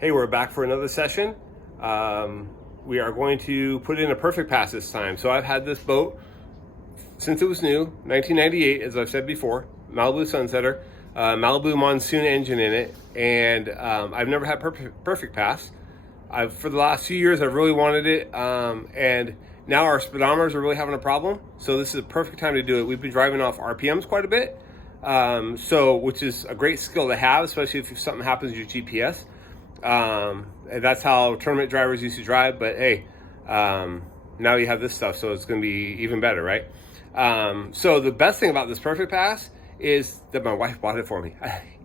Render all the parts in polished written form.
Hey, we're back for another session. We are going to put in a perfect pass this time. So I've had this boat since it was new, 1998, as I've said before, Malibu Sunsetter, Malibu Monsoon engine in it, and I've never had perfect pass. For the last few years, I've really wanted it, and now our speedometers are really having a problem. So this is a perfect time to do it. We've been driving off RPMs quite a bit, which is a great skill to have, especially if something happens to your GPS. And that's how tournament drivers used to drive, but hey, now you have this stuff, so it's going to be even better, right? So the best thing about this perfect pass is that my wife bought it for me.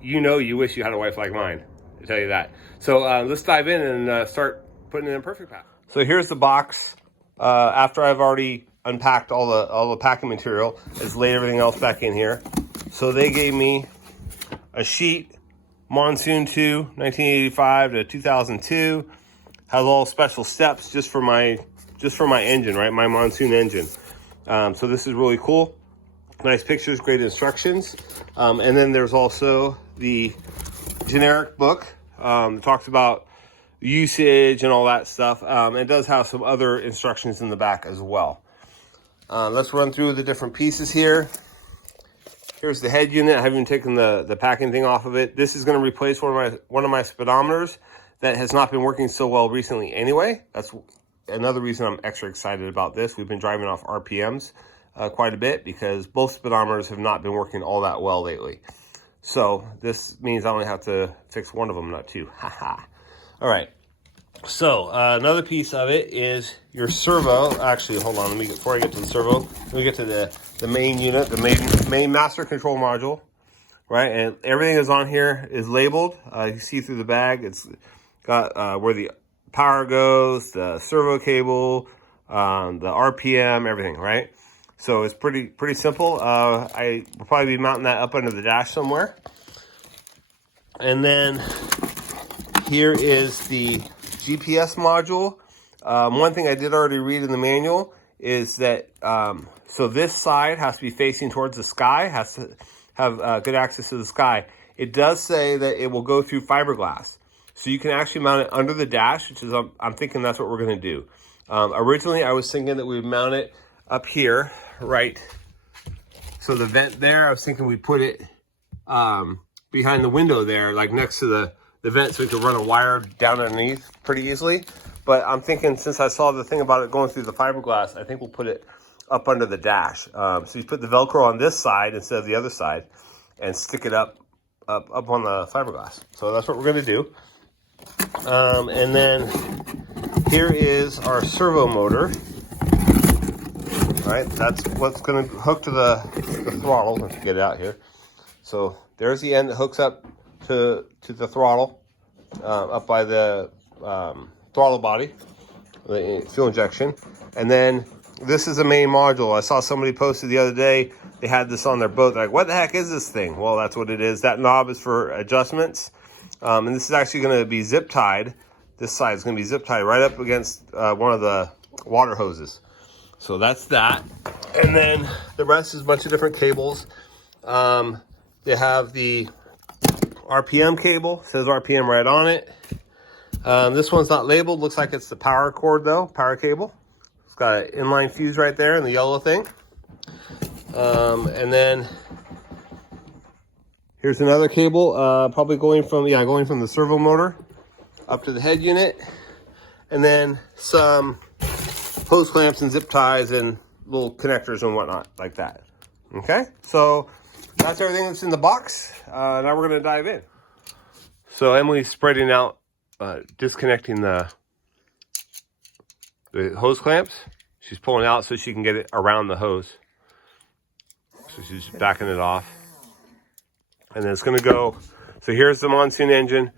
You wish you had a wife like mine, I tell you that. So let's dive in and start putting in a perfect pass. So here's the box. After I've already unpacked all the packing material, it's laid everything else back in here. So they gave me a sheet, Monsoon 2, 1985 to 2002. Has all special steps just for my engine, right? My Monsoon engine. So this is really cool. Nice pictures, great instructions. And then there's also the generic book that talks about usage and all that stuff. It does have some other instructions in the back as well. Let's run through the different pieces here. Here's the head unit. I haven't even taken the packing thing off of it. This is going to replace one of my speedometers that has not been working so well recently anyway. That's another reason I'm extra excited about this. We've been driving off RPMs quite a bit because both speedometers have not been working all that well lately. So this means I only have to fix one of them, not two. Haha. All right. So another piece of it is your servo. Actually, hold on. Before I get to the servo, let me get to the main unit, the main master control module, right? And everything is on here is labeled. You can see through the bag. It's got where the power goes, the servo cable, the RPM, everything, right? So it's pretty simple. I will probably be mounting that up under the dash somewhere. And then here is the GPS module. One thing I did already read in the manual is that so this side has to be facing towards the sky, has to have good access to the sky. It does say that it will go through fiberglass, so you can actually mount it under the dash, which is I'm thinking that's what we're going to do. Originally, I was thinking that we'd mount it up here, right? So the vent there, I was thinking we'd put it behind the window there, like next to the vent, so we could run a wire down underneath pretty easily. But I'm thinking, since I saw the thing about it going through the fiberglass, I think we'll put it up under the dash. So you put the Velcro on this side instead of the other side and stick it up on the fiberglass. So that's what we're going to do. And then here is our servo motor. All right, that's what's going to hook to the throttle. Let's get it out here. So there's the end that hooks up to the throttle, up by the throttle body, the fuel injection. And then this is the main module. I saw somebody posted the other day, they had this on their boat. They're like, what the heck is this thing? Well, that's what it is. That knob is for adjustments. And this is actually going to be zip tied. This side is going to be zip tied right up against one of the water hoses. So that's that. And then the rest is a bunch of different cables. They have the RPM cable, says RPM right on it. This one's not labeled. Looks like it's the power cord though, power cable. It's got an inline fuse right there in the yellow thing. And then here's another cable, probably going from the servo motor up to the head unit. And then some hose clamps and zip ties and little connectors and whatnot like that. Okay, so that's everything that's in the box. Now we're going to dive in. So Emily's spreading out, disconnecting the hose clamps. She's pulling out so she can get it around the hose. So she's backing it off. And then it's going to go, so here's the Monsoon engine.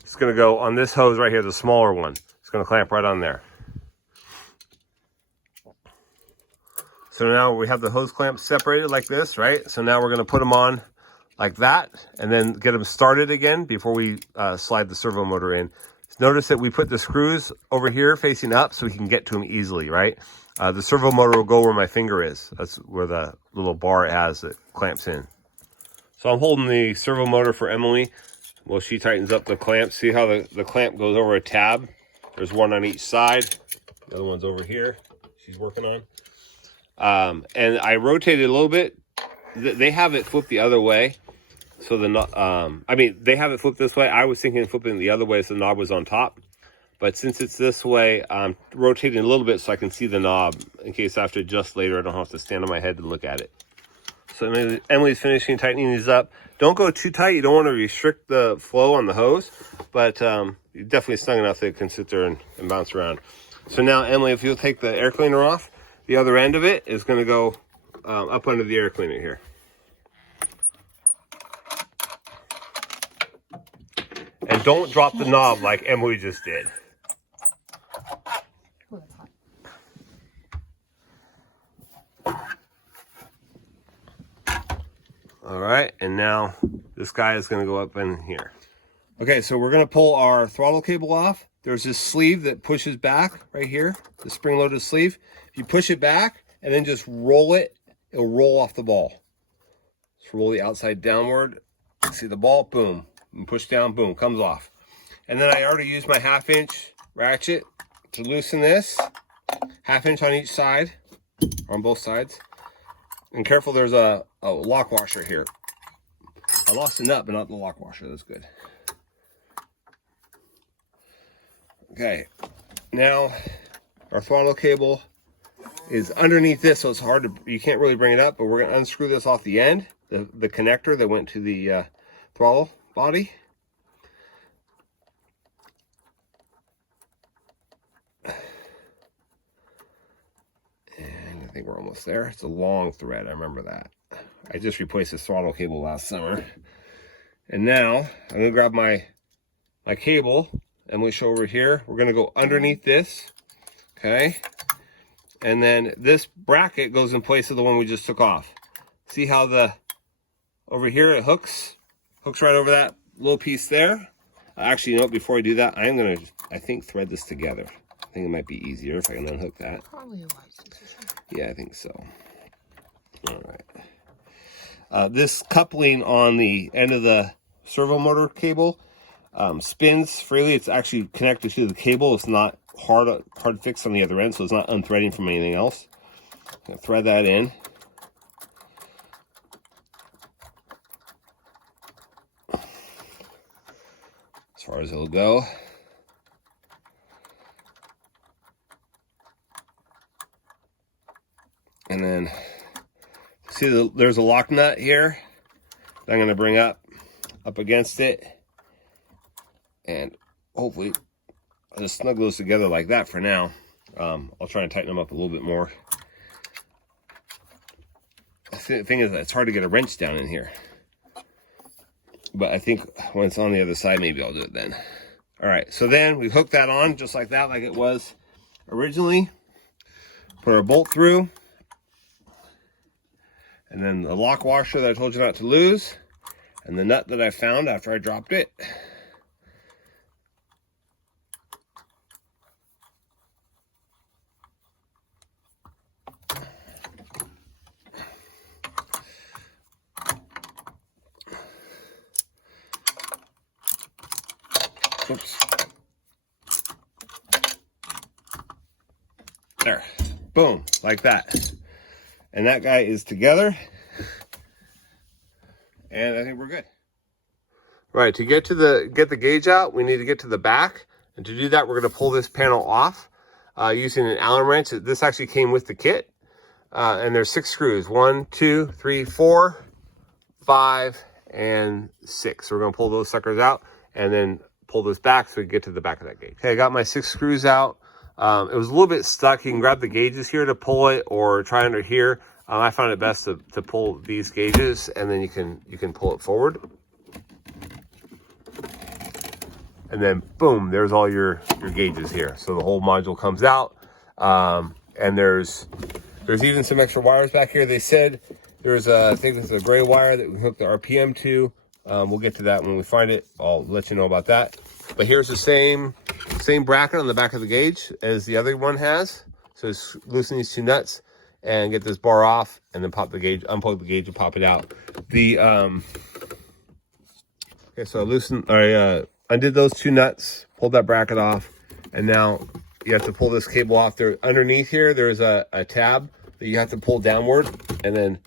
It's going to go on this hose right here, the smaller one. It's going to clamp right on there. So now we have the hose clamps separated like this, right? So now we're going to put them on like that and then get them started again before we slide the servo motor in. Notice that we put the screws over here facing up so we can get to them easily, right? The servo motor will go where my finger is. That's where the little bar has that clamps in. So I'm holding the servo motor for Emily. Well, she tightens up the clamp. See how the clamp goes over a tab? There's one on each side. The other one's over here. She's working on. And I rotated a little bit. They have it flipped the other way. So they have it flipped this way. I was thinking of flipping the other way so the knob was on top. But since it's this way, I'm rotating a little bit so I can see the knob in case I have to adjust later. I don't have to stand on my head to look at it. So Emily's finishing tightening these up. Don't go too tight. You don't want to restrict the flow on the hose, but you're definitely snug enough that it can sit there and bounce around. So now, Emily, if you'll take the air cleaner off, the other end of it is going to go up under the air cleaner here. And don't drop the knob like Emily just did. Oh, that's hot. All right, and now this guy is going to go up in here. Okay, so we're going to pull our throttle cable off. There's this sleeve that pushes back right here, the spring-loaded sleeve. If you push it back and then just roll it, it'll roll off the ball. Just roll the outside downward. See the ball? Boom. And push down, boom, comes off. And then I already used my 1/2-inch ratchet to loosen this. 1/2 inch on each side, on both sides. And careful, there's a lock washer here. I lost the nut, but not the lock washer. That's good. Okay, now our throttle cable is underneath this, so it's hard to, you can't really bring it up, but we're going to unscrew this off the end, the connector that went to the throttle body. And I think we're almost there. It's a long thread, I remember that. I just replaced this throttle cable last summer. And now I'm gonna grab my cable, and we'll show over here. We're gonna go underneath this, okay? And then this bracket goes in place of the one we just took off. See how over here it hooks right over that little piece there. Actually, you know what, before I do that, I'm gonna, I think, thread this together. I think it might be easier if I can unhook that. Probably a wise decision. Yeah, I think so. All right. This coupling on the end of the servo motor cable spins freely. It's actually connected to the cable. It's not hard fixed on the other end, so it's not unthreading from anything else. I'm gonna thread that in. As far as it'll go. And then, see there's a lock nut here that I'm going to bring up against it. And hopefully, I'll just snug those together like that for now. I'll try and tighten them up a little bit more. The thing is, it's hard to get a wrench down in here. But I think when it's on the other side, maybe I'll do it then. All right, so then we hook that on just like that, like it was originally. Put our bolt through. And then the lock washer that I told you not to lose. And the nut that I found after I dropped it. Oops. There. Boom. Like that. And that guy is together. And I think we're good. Right, to get the gauge out, we need to get to the back. And to do that, we're going to pull this panel off using an Allen wrench. This actually came with the kit. And there's 6 screws. 1, 2, 3, 4, 5, and 6. So we're going to pull those suckers out and then pull this back so we can get to the back of that gauge. Okay, I got my 6 screws out. It was a little bit stuck. You can grab the gauges here to pull it or try under here. I found it best to pull these gauges and then you can pull it forward. And then boom, there's all your gauges here. So the whole module comes out. And there's even some extra wires back here. They said there's I think there's a gray wire that we hook the RPM to. We'll get to that when we find it. I'll let you know about that. But here's the same bracket on the back of the gauge as the other one has. So just loosen these 2 nuts and get this bar off, and then pop the gauge, unplug the gauge, and pop it out. The Okay, so I undid those two nuts, pulled that bracket off, and now you have to pull this cable off. There underneath here, there's a tab that you have to pull downward and then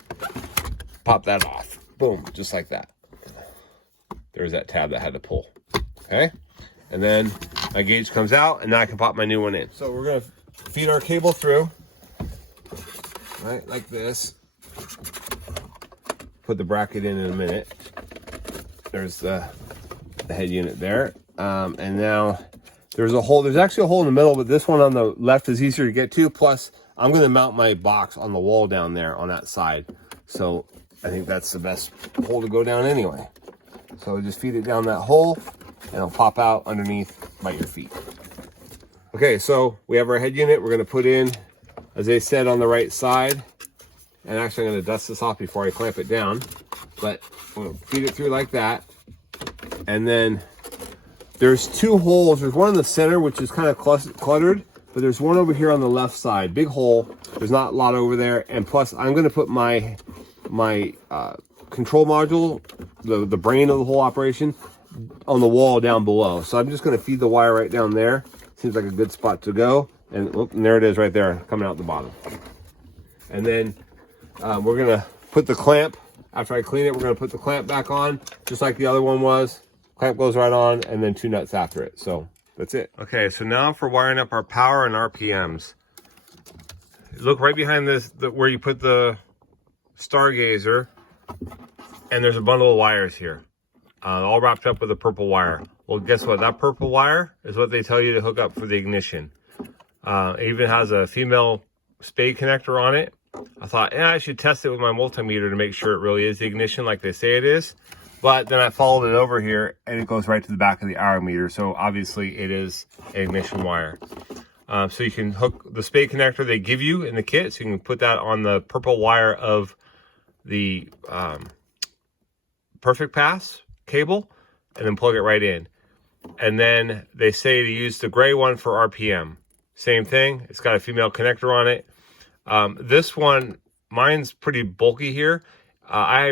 pop that off. Boom, just like that. There's that tab that I had to pull. Okay, and then my gauge comes out, and now I can pop my new one in. So we're gonna feed our cable through, right, like this. Put the bracket in a minute. There's the head unit there, and now there's a hole. There's actually a hole in the middle, but this one on the left is easier to get to. Plus, I'm going to mount my box on the wall down there on that side, so I think that's the best hole to go down anyway. So just feed it down that hole, and it'll pop out underneath by your feet. Okay, so we have our head unit. We're going to put in, as they said, on the right side. And actually, I'm going to dust this off before I clamp it down. But we'll feed it through like that. And then there's two holes. There's one in the center, which is kind of cluttered. But there's one over here on the left side. Big hole. There's not a lot over there. And plus, I'm going to put my control module, the brain of the whole operation, on the wall down below. So I'm just going to feed the wire right down there. Seems like a good spot to go. And there it is right there, coming out the bottom. And then we're going to put the clamp, after I clean it, we're going to put the clamp back on, just like the other one was. Clamp goes right on, and then two nuts after it. So that's it. Okay, so now for wiring up our power and RPMs. Look right behind this, where you put the stargazer, and there's a bundle of wires here, all wrapped up with a purple wire. Well, guess what? That purple wire is what they tell you to hook up for the ignition. It even has a female spade connector on it. I thought, I should test it with my multimeter to make sure it really is the ignition like they say it is. But then I followed it over here, and it goes right to the back of the hour meter. So obviously it is an ignition wire. So you can hook the spade connector they give you in the kit. So you can put that on the purple wire of the Perfect Pass cable, and then plug it right in. And then they say to use the gray one for RPM. Same thing. It's got a female connector on it. This one, mine's pretty bulky here. I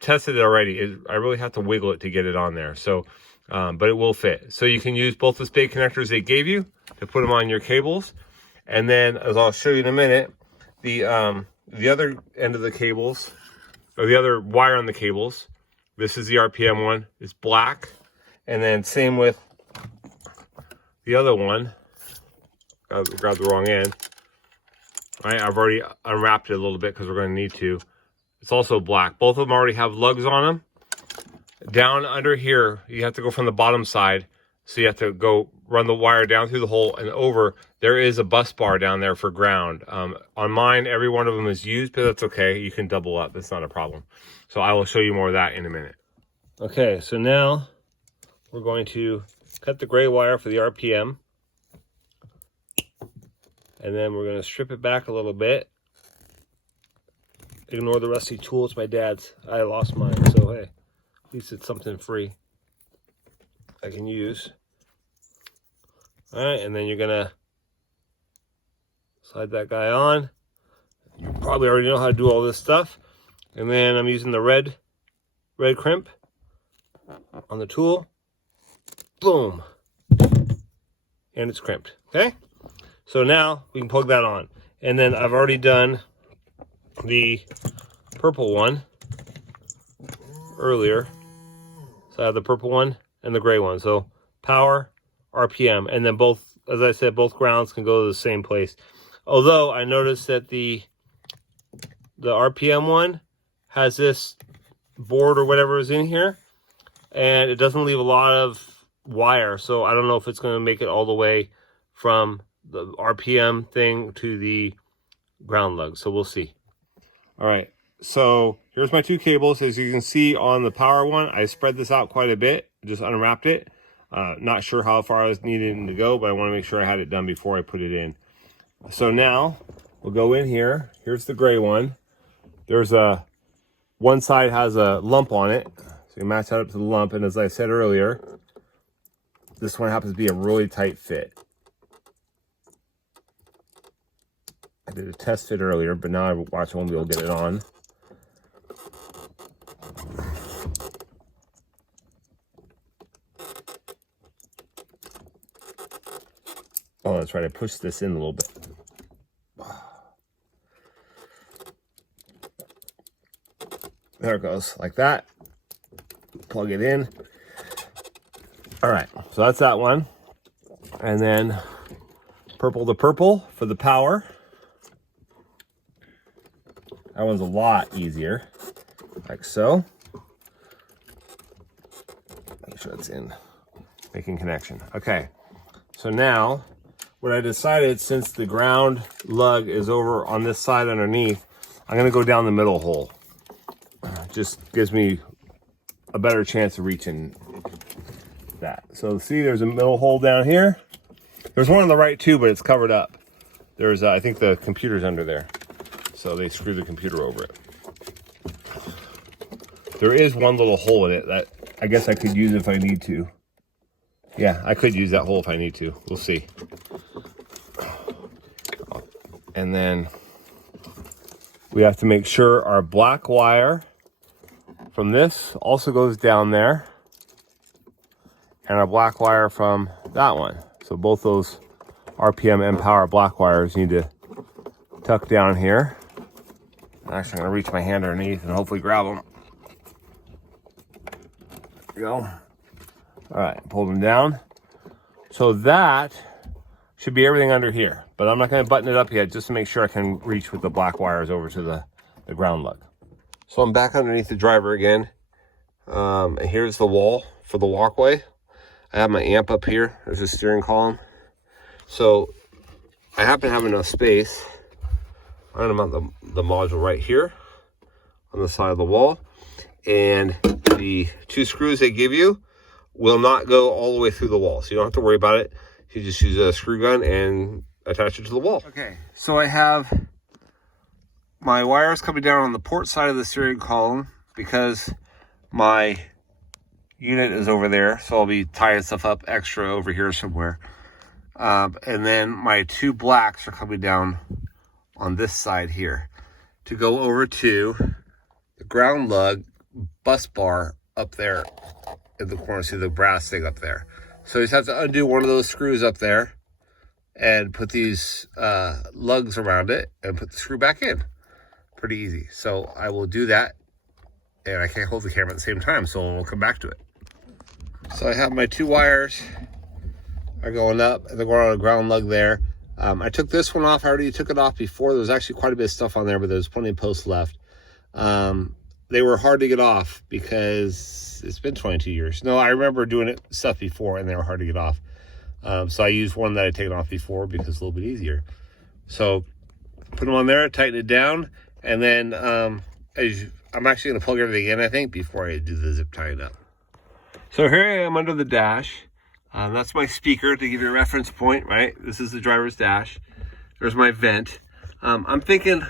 tested it already. I really have to wiggle it to get it on there. So, but it will fit. So you can use both the spade connectors they gave you to put them on your cables. And then, as I'll show you in a minute, the other end of the cables, or the other wire on the cables, this is the RPM one, is black. And then same with the other one. Grab the wrong end. Right, I've already unwrapped it a little bit because we're going to need to. It's also black. Both of them already have lugs on them. Down under here, you have to go from the bottom side. So you have to go run the wire down through the hole and over. There is a bus bar down there for ground. On mine, every one of them is used, but that's okay. You can double up. That's not a problem. So I will show you more of that in a minute. Okay, so now we're going to cut the gray wire for the RPM. And then we're going to strip it back a little bit. Ignore the rusty tool. It's my dad's. I lost mine, so hey, at least it's something free I can use. All right, and then you're going to slide that guy on. You probably already know how to do all this stuff. And then I'm using the red crimp on the tool. Boom. And it's crimped, okay? So now we can plug that on. And then I've already done the purple one earlier. So I have the purple one and the gray one. So power, RPM, and then both, as I said, both grounds can go to the same place. Although I noticed that the RPM one has this board or whatever is in here, and it doesn't leave a lot of wire. So I don't know if it's going to make it all the way from the RPM thing to the ground lug. So we'll see. All right. So here's my two cables. As you can see on the power one, I spread this out quite a bit. Just unwrapped it. Not sure how far I was needing to go, but I want to make sure I had it done before I put it in. So now we'll go in here. Here's the gray one. There's one side has a lump on it. So you match that up to the lump. And as I said earlier, this one happens to be a really tight fit. I did a test fit earlier, but now I watch one wheel get it on. Oh, that's right. I pushed this in a little bit. There it goes, like that. Plug it in. All right, so that's that one. And then purple to purple for the power. That one's a lot easier, like so. Make sure it's in, making connection. Okay, so now what I decided, since the ground lug is over on this side underneath, I'm gonna go down the middle hole. Just gives me a better chance of reaching that. So see, there's a middle hole down here. There's one on the right too, but it's covered up. There's, I think the computer's under there. So they screw the computer over it. There is one little hole in it that I guess I could use if I need to. Yeah, I could use that hole if I need to. We'll see. And then we have to make sure our black wire from this also goes down there, and our black wire from that one. So both those RPM and power black wires need to tuck down here. Actually, I'm gonna reach my hand underneath and hopefully grab them. There we go. All right, pull them down. So that should be everything under here, but I'm not gonna button it up yet, just to make sure I can reach with the black wires over to the ground lug. So I'm back underneath the driver again. And here's the wall for the walkway. I have my amp up here. There's a steering column. So I happen to have enough space. I'm gonna mount the module right here on the side of the wall. And the 2 screws they give you will not go all the way through the wall. So you don't have to worry about it. You just use a screw gun and attach it to the wall. Okay, so I have my wires coming down on the port side of the steering column because my unit is over there. So I'll be tying stuff up extra over here somewhere. And then my 2 blacks are coming down on this side here to go over to the ground lug bus bar up there in the corner. See the brass thing up there. So you just have to undo one of those screws up there and put these lugs around it and put the screw back in. Pretty easy. So I will do that, and I can't hold the camera at the same time, so we'll come back to it. So I have my 2 wires are going up, and they're going on a ground lug there. I took this one off. I already took it off before. There was actually quite a bit of stuff on there, but there's plenty of posts left. They were hard to get off because it's been 22 years. No, I remember doing it stuff before, and they were hard to get off. So I used one that I'd taken off before because it's a little bit easier. So put them on there, tighten it down, and then I'm actually going to plug everything in, I think, before I do the zip tying up. So here I am under the dash. That's my speaker to give you a reference point, right? This is the driver's dash. There's my vent. I'm thinking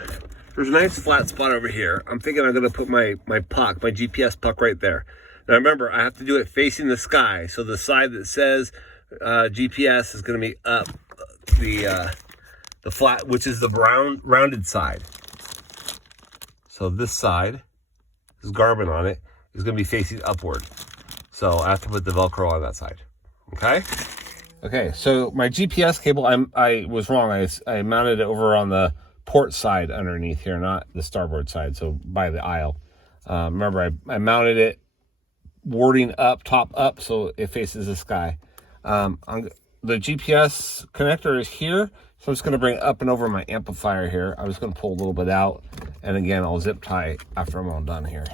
there's a nice flat spot over here. I'm thinking I'm going to put my puck, my GPS puck right there. Now remember, I have to do it facing the sky. So the side that says GPS is going to be up the flat, which is the rounded side. So this side, this Garmin on it, is going to be facing upward. So I have to put the Velcro on that side. Okay? Okay, so my GPS cable, I was wrong. I mounted it over on the port side underneath here, not the starboard side, so by the aisle. Remember, I mounted it warding up, top up, so it faces the sky. The GPS connector is here, so I'm just going to bring it up and over my amplifier here. I'm just going to pull a little bit out, and again, I'll zip tie after I'm all done here.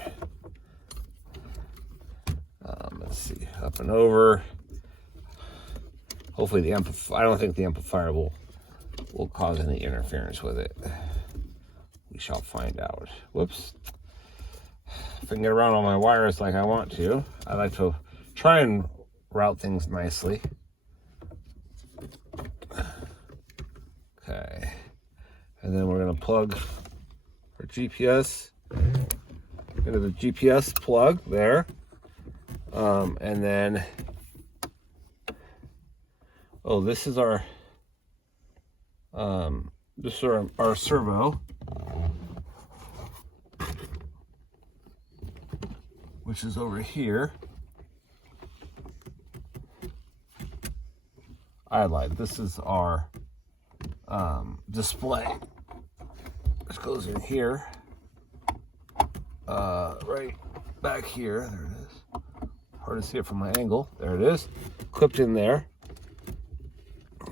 Let's see, up and over. Hopefully the amplifier, I don't think the amplifier will cause any interference with it. We shall find out. Whoops. If I can get around all my wires like I want to, I like to try and route things nicely. Okay. And then we're going to plug our GPS into the GPS plug there. And then, oh, this is our servo, which is over here. I lied. This is our display. This goes in here. Right back here. There it is. Hard to see it from my angle. There it is. Clipped in there.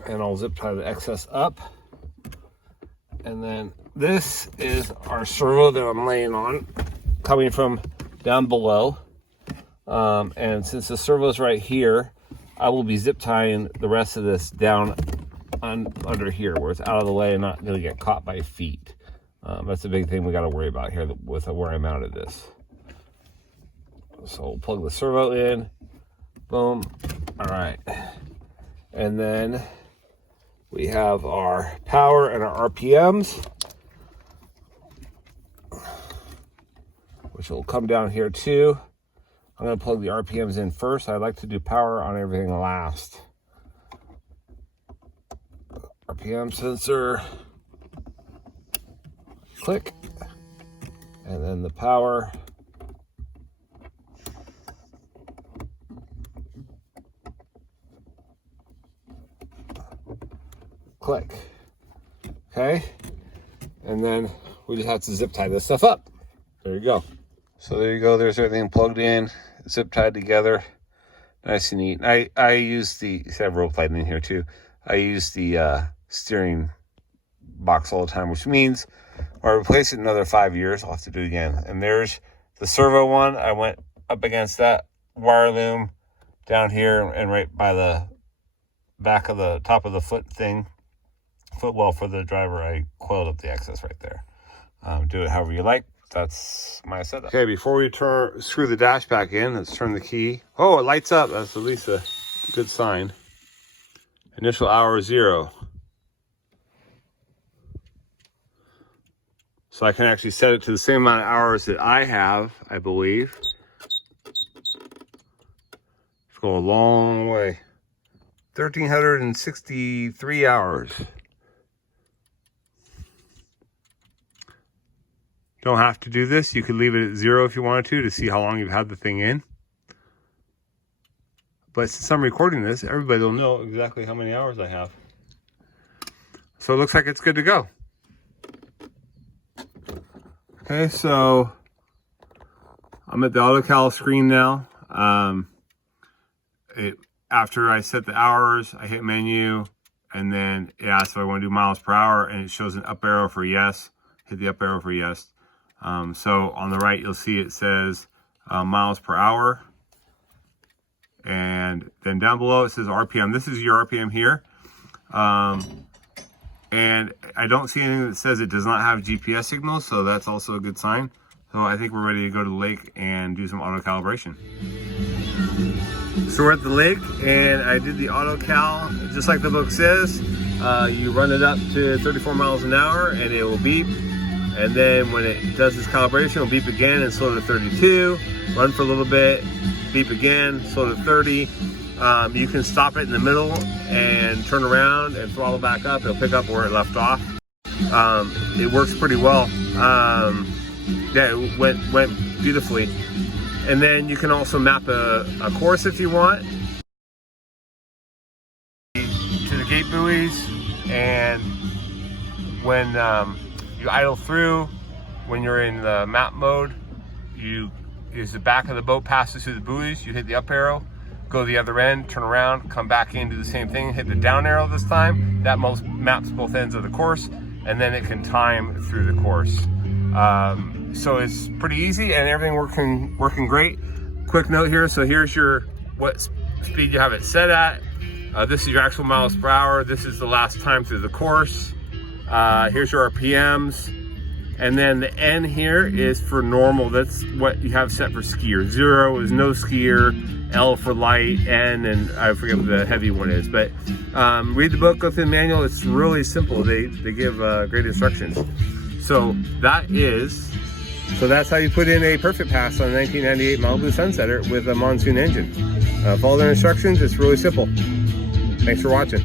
And I'll zip tie the excess up. And then this is our servo that I'm laying on, coming from down below. And since the servo is right here, I will be zip tying the rest of this down under here, where it's out of the way and not going to get caught by feet. That's the big thing we got to worry about here with where I mounted this. So we'll plug the servo in. Boom. All right. And then we have our power and our RPMs, which will come down here too. I'm going to plug the RPMs in first. I like to do power on everything last. RPM sensor. Click. And then the power. Click. Okay. And then we just have to zip tie this stuff up. There you go. So there you go. There's everything plugged in, zip tied together. Nice and neat. I use the, I have rope light in here too. I use the steering box all the time, which means when I replace it in another 5 years, I'll have to do it again. And there's the servo one. I went up against that wire loom down here and right by the back of the top of the footwell for the driver. I coiled up the excess right there. Do it however you like. That's my setup. Okay, before we screw the dash back in, let's turn the key. Oh, it lights up. That's at least a good sign. Initial hour 0. So I can actually set it to the same amount of hours that I have, I believe. Let's go a long way. 1,363 hours. Don't have to do this. You could leave it at 0 if you wanted to see how long you've had the thing in. But since I'm recording this, everybody will know exactly how many hours I have. So it looks like it's good to go. Okay, so I'm at the AutoCal screen now. After I set the hours, I hit menu, and then it asks if I want to do miles per hour, and it shows an up arrow for yes. Hit the up arrow for yes. So on the right, you'll see it says miles per hour. And then down below, it says RPM. This is your RPM here. And I don't see anything that says it does not have GPS signals, so that's also a good sign. So I think we're ready to go to the lake and do some auto calibration. So we're at the lake, and I did the auto cal, just like the book says. You run it up to 34 miles an hour, and it will beep. And then when it does its calibration, it'll beep again and slow to 32. Run for a little bit, beep again, slow to 30. You can stop it in the middle and turn around and throttle back up. It'll pick up where it left off. It works pretty well. Yeah, it went beautifully. And then you can also map a course if you want to the gate buoys. And when you idle through, when you're in the map mode, as the back of the boat passes through the buoys, you hit the up arrow, go to the other end, turn around, come back in, do the same thing, hit the down arrow this time. That maps both ends of the course, and then it can time through the course. So it's pretty easy and everything working great. Quick note here, so here's what speed you have it set at. This is your actual miles per hour. This is the last time through the course. Here's your RPMs. And then the N here is for normal. That's what you have set for skier. 0 is no skier, L for light, N, and I forget what the heavy one is. But read the book, go through the manual. It's really simple. They give great instructions. So that's how you put in a perfect pass on a 1998 Malibu Sunsetter with a Monsoon engine. Follow their instructions. It's really simple. Thanks for watching.